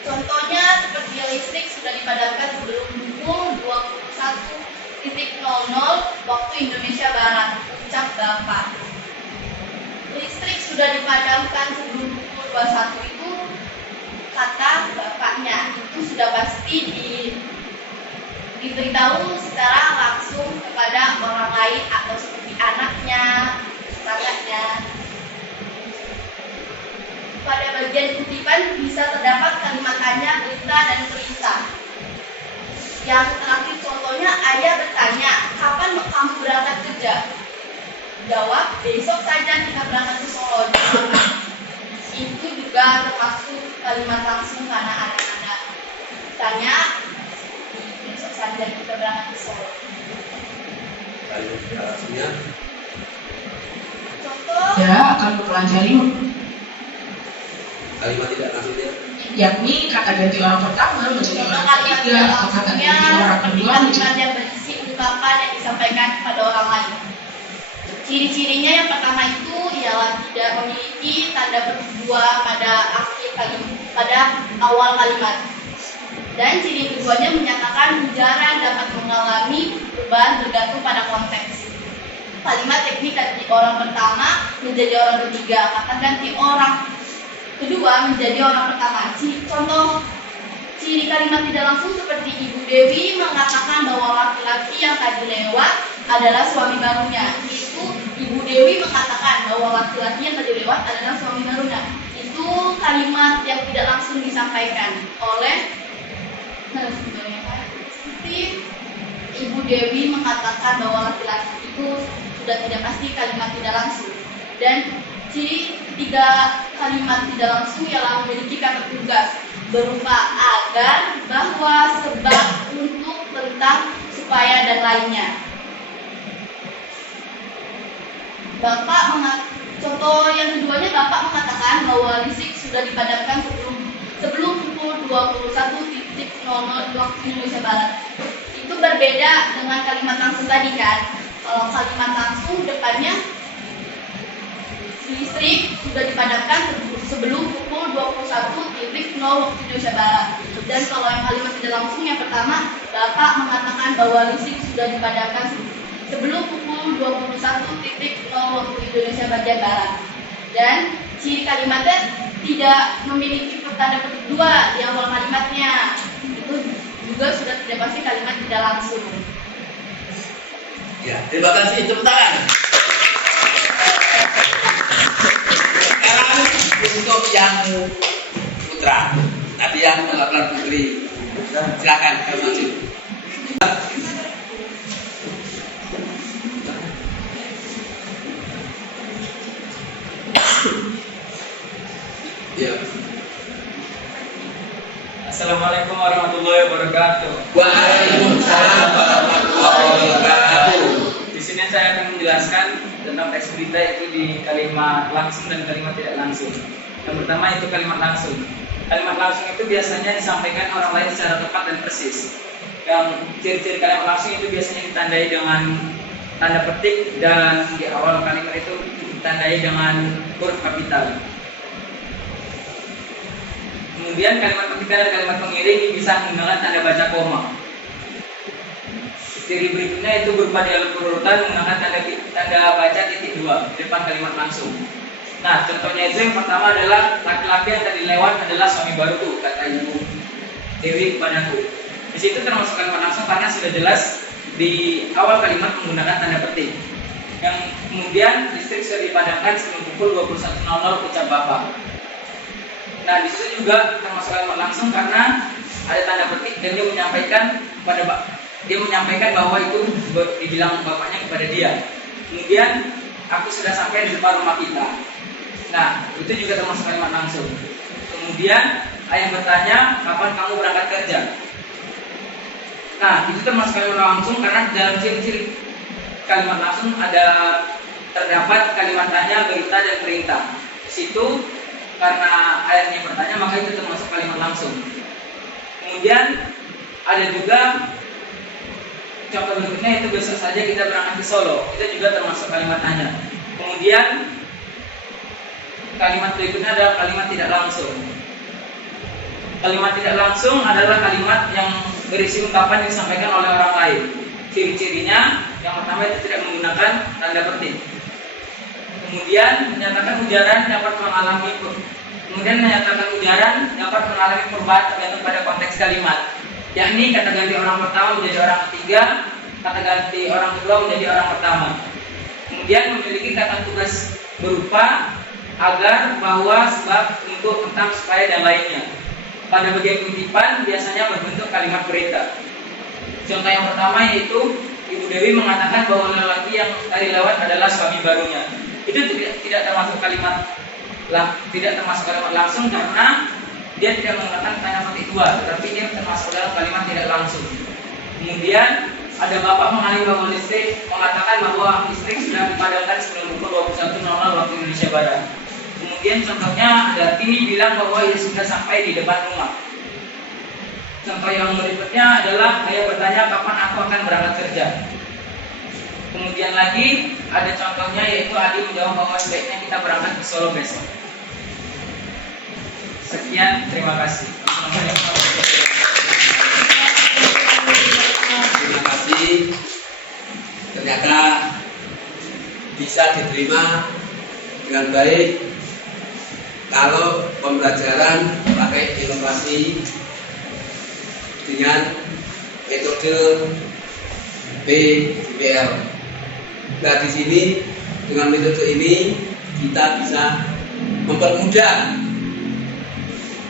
Contohnya seperti listrik sudah dipadamkan sebelum pukul 21.00 waktu Indonesia Barat, ucap Bapak. Listrik sudah dipadamkan sebelum pukul 21 itu kata bapaknya. Itu sudah pasti diberitahu secara langsung kepada orang lain atau seperti anaknya, tetangganya. Pada bagian kutipan bisa terdapat kalimat tanya, berita, dan perintah. Yang terakhir contohnya, ayah bertanya, kapan kamu berangkat kerja? Jawab, besok saja kita berangkat ke Solo. Itu juga termasuk kalimat langsung karena anak-anak tanya, besok saja kita berangkat ke Solo. Contoh. Ya, akan mempelajari Kalimat tidak langsungnya, yakni kata ganti orang pertama menjadi orang ketiga atau kata ganti orang kedua menjadi yang berisi ungkapan yang disampaikan kepada orang lain. Ciri-cirinya yang pertama itu ialah tidak memiliki tanda petik 2 pada akhir kalimat, pada awal kalimat. Dan ciri keduanya menyatakan ujaran dapat mengalami perubahan tergantung pada konteks. Kalimat teknik ganti orang pertama menjadi orang ketiga, kata ganti orang kedua menjadi orang pertama. Contoh ciri kalimat tidak langsung seperti Ibu Dewi mengatakan bahwa laki-laki yang tadi lewat adalah suami barunya. Itu Ibu Dewi mengatakan bahwa laki-laki yang tadi lewat adalah suami barunya. Itu kalimat yang tidak langsung disampaikan oleh narasumbernya. Dewi mengatakan bahwa laki-laki itu sudah tidak pasti kalimat tidak langsung. Dan ciri ketiga kalimat tidak langsung ialah memiliki kata tugas berupa agar, bahwa, sebab, untuk, tentang, supaya, dan lainnya. Contoh yang keduanya, Bapak mengatakan bahwa listrik sudah dipadamkan sebelum pukul 21.00 waktu Indonesia Barat. Itu berbeda dengan kalimat langsung tadi kan. Kalau kalimat langsung depannya listrik sudah dipadamkan sebelum pukul 21.00 waktu Indonesia Barat. Dan kalau yang kalimat tidak langsung yang pertama, Bapak mengatakan bahwa listrik sudah dipadamkan sebelum pukul 21.00 waktu Indonesia bagian Barat. Dan ciri kalimatnya tidak memiliki tanda petik dua di awal kalimatnya. Itu juga sudah tidak pasti kalimat tidak langsung. Ya, terima kasih. Tepuk tangan. Sekarang untuk yang putra, tadi yang melakukan putri, silakan kamu maju. Ya. Assalamualaikum warahmatullahi wabarakatuh. Waalaikumsalam warahmatullahi wabarakatuh. Di sini saya akan menjelaskan tentang teks berita itu di kalimat langsung dan kalimat tidak langsung. Yang pertama itu kalimat langsung. Kalimat langsung itu biasanya disampaikan orang lain secara tepat dan persis. Yang ciri-ciri kalimat langsung itu biasanya ditandai dengan tanda petik dan di awal kalimat itu ditandai dengan huruf kapital. Kemudian kalimat ketiga dan kalimat pengiring bisa menggunakan tanda baca koma. Ciri berikutnya itu berupa dialog berurutan menggunakan tanda baca titik dua di depan kalimat langsung. Nah, contohnya itu yang pertama adalah laki-laki yang tadi lewat adalah suami baruku, kata Ibu Dewi kepadaku. Di situ termasuk kalimat langsung karena sudah jelas di awal kalimat menggunakan tanda petik. Yang kemudian listrik sudah dipadamkan sebelum pukul 21.00 ucap Bapak. Nah, di situ juga termasuk kalimat langsung karena ada tanda petik dan dia menyampaikan bahwa itu dibilang bapaknya kepada dia. Kemudian aku sudah sampai di depan rumah kita. Nah, itu juga termasuk kalimat langsung. Kemudian ayah bertanya, kapan kamu berangkat kerja? Nah, itu termasuk kalimat langsung karena dalam ciri-ciri kalimat langsung terdapat kalimat tanya, berita, dan perintah. Di situ karena ayahnya bertanya, maka itu termasuk kalimat langsung. Kemudian ada juga contoh berikutnya, itu besok saja kita berangkat ke Solo. Itu juga termasuk kalimat tanya. Kemudian kalimat berikutnya adalah kalimat tidak langsung. Kalimat tidak langsung adalah kalimat yang berisi ungkapan yang disampaikan oleh orang lain. Ciri-cirinya yang pertama itu tidak menggunakan tanda petik. Kemudian menyatakan ujaran dapat mengalami perubahan tergantung pada konteks kalimat. Yakni kata ganti orang pertama menjadi orang ketiga, kata ganti orang kedua menjadi orang pertama. Kemudian memiliki kata tugas berupa agar, bahwa, sebab, untuk, tentang, supaya, dan lainnya. Pada bagian kutipan biasanya berbentuk kalimat berita. Contoh yang pertama yaitu Ibu Dewi mengatakan bahwa lelaki yang tadi lewat adalah suami barunya. Itu tidak termasuk kalimat langsung karena dia tidak menggunakan tanda petik dua, tetapi dia termasuk dalam kalimat tidak langsung. Kemudian ada bapak mengalami bahwa listrik mengatakan bahwa listrik sudah dipadamkan sebelum pukul 21.00 waktu Indonesia Barat. Kemudian contohnya ada Tini bilang bahwa ia sudah sampai di depan rumah. Contoh yang berikutnya adalah ayah bertanya kapan aku akan berangkat kerja. Kemudian lagi ada contohnya yaitu Adi menjawab bahwa sebaiknya kita berangkat ke Solo besok. Sekian, terima kasih. Terima kasih. Ternyata bisa diterima dengan baik kalau pembelajaran pakai inovasi dengan metode PBL. Nah, di sini dengan metode ini kita bisa mempermudah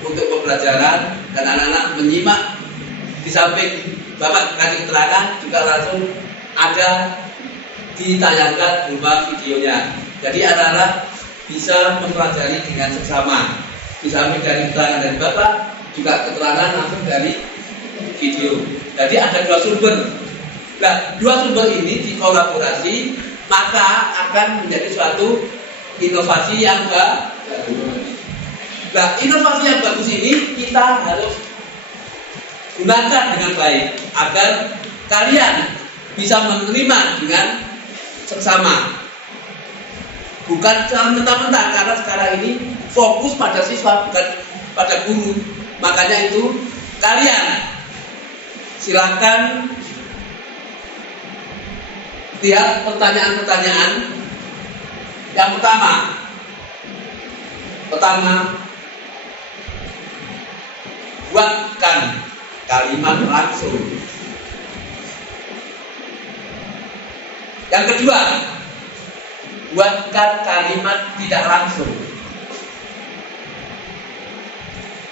untuk pembelajaran dan anak-anak menyimak di samping Bapak kasih keterangan juga langsung ada ditayangkan berupa videonya. Jadi anak-anak bisa mempelajari dengan seksama. Di samping dari keterangan dari Bapak, juga keterangan langsung dari video. Jadi ada dua sumber. Nah, dua sumber ini dikolaborasi, maka akan menjadi suatu inovasi yang bagus. Nah, inovasi yang bagus ini kita harus gunakan dengan baik agar kalian bisa menerima dengan seksama. Bukan mentah-mentah, karena sekarang ini fokus pada siswa bukan pada guru. Makanya itu kalian silakan lihat pertanyaan-pertanyaan. Yang pertama, buatkan kalimat langsung. Yang kedua, buatkan kalimat tidak langsung.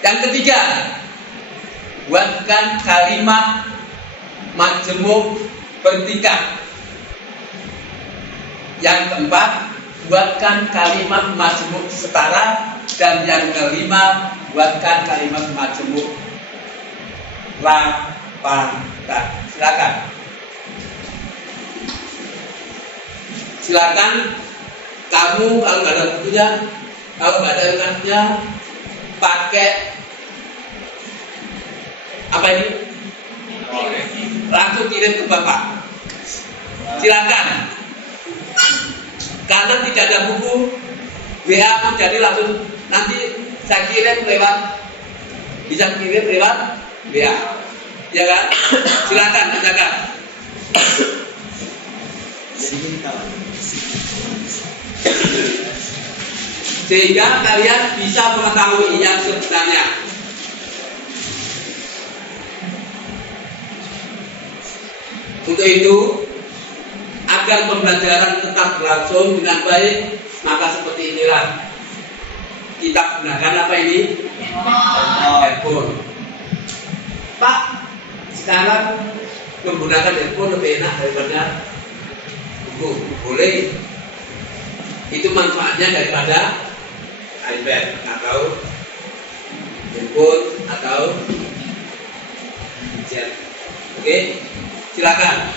Yang ketiga, buatkan kalimat majemuk bertingkat. Yang keempat, buatkan kalimat majemuk setara. Dan yang kelima, buatkan kalimat majemuk lapangan. Silakan kamu kalau nggak ada bukunya, kalau nggak ada ilmunya, pakai apa ini? Langsung kirim ke Bapak. Silakan. Karena tidak ada buku, WA pun jadi langsung nanti saya kirim bisa kirim lewat WA, ya kan? Silakan bacakan. Sehingga kalian bisa mengetahui yang sebenarnya. Untuk itu, agar pembelajaran tetap berlangsung dengan baik, maka seperti inilah kita gunakan apa ini? Handphone. Pak, sekarang menggunakan handphone lebih enak daripada buku. Boleh. Itu manfaatnya daripada iPad atau handphone atau gadget. Oke, silakan.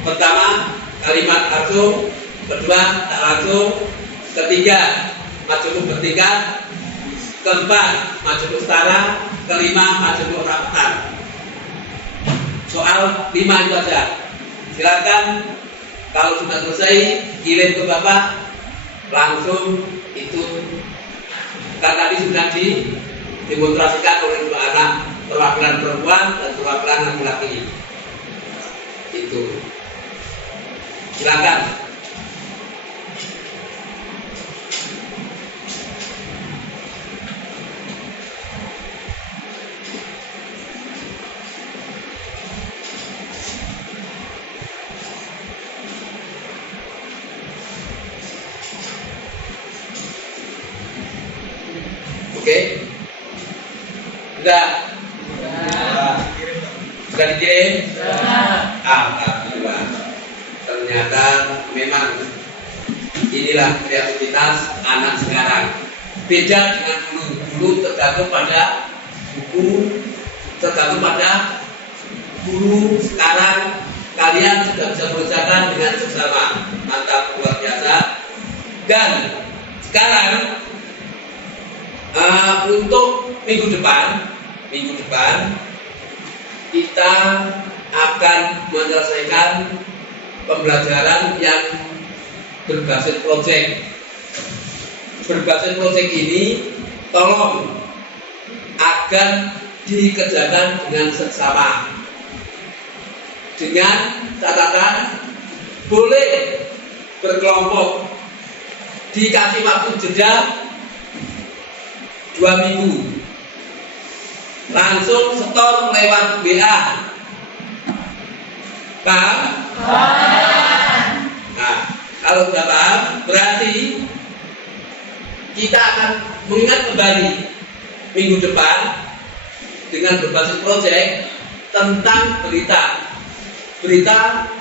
Pertama, kalimat langsung. Kedua, tak langsung. Ketiga, majemuk bertingkat. Keempat, majemuk setara. Kelima, majemuk rapetan. Soal 5 itu saja. Silakan. Kalau sudah selesai, kirim ke Bapak. Langsung itu. Kan tadi sudah didemonstrasikan oleh dua anak, perwakilan perempuan dan perwakilan laki-laki. Itu. Silakan. Oke. Sudah. Sudah dikirim? Alhamdulillah. Ternyata memang inilah kreativitas anak sekarang. Beda dengan dulu. Dulu tergantung pada buku, tergantung pada guru. Sekarang kalian sudah bisa mengerjakan dengan seksama. Mantap, luar biasa. Dan sekarang untuk minggu depan kita akan menyelesaikan pembelajaran yang berbasis project. Berbasis project ini tolong agar dikerjakan dengan seksama. Dengan catatan boleh berkelompok, dikasih waktu jeda 2 minggu. Langsung setor lewat WA. Paham? Nah, kalau sudah paham, berarti kita akan mengingat kembali minggu depan dengan berbasis proyek tentang berita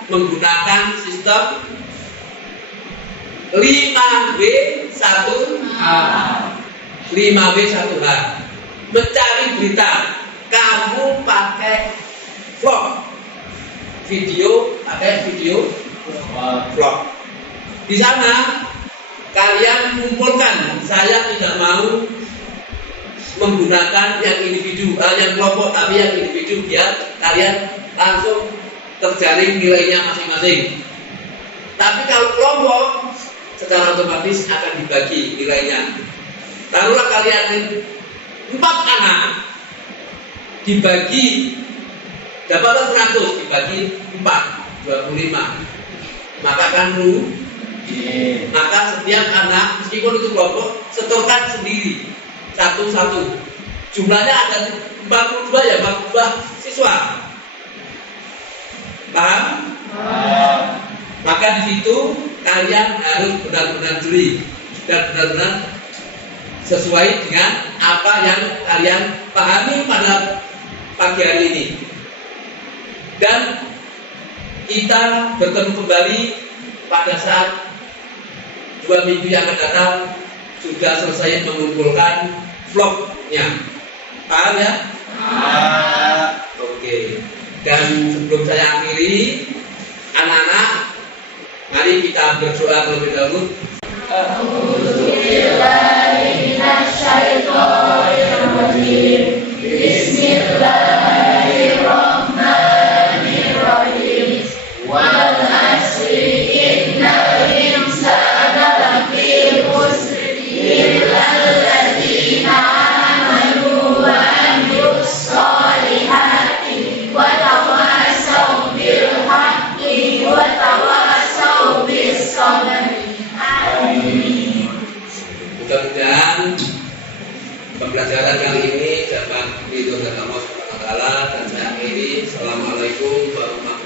menggunakan sistem 5W1H. Mencari berita, kamu pakai vlog, pakai video vlog. Di sana kalian kumpulkan. Saya tidak mau menggunakan yang individu, yang kelompok, tapi yang individu biar kalian langsung terjaring nilainya masing-masing. Tapi kalau kelompok secara otomatis akan dibagi nilainya. Taruhlah kalian 4 anak dibagi dapat 100 dibagi 4 25. Maka kan maka setiap anak meskipun itu kelompok setorkan sendiri satu-satu. Jumlahnya ada 42 ya, 42 siswa. Paham? Maka di situ kalian harus benar-benar jeli dan benar-benar sesuai dengan apa yang kalian pahami pada pagi hari ini. Dan kita bertemu kembali pada saat 2 minggu yang akan datang sudah selesai mengumpulkan vlognya. Paham ya? Oke. Dan sebelum saya akhiri, anak-anak, mari kita berdoa terlebih dahulu. Bismillahirrahmanirrahim. Wal asri innal insana lafi khusr illa alladziina aamanu wa amilus shalihati wa tawassaw bil haqqi wa tawassaw bis sabri. Amin. Mudah-mudahan pembelajaran kali ini dapat ridho dari Allah Subhanahu wa taala, dan saya akhiri. Assalamualaikum warahmatullahi wabarakatuh.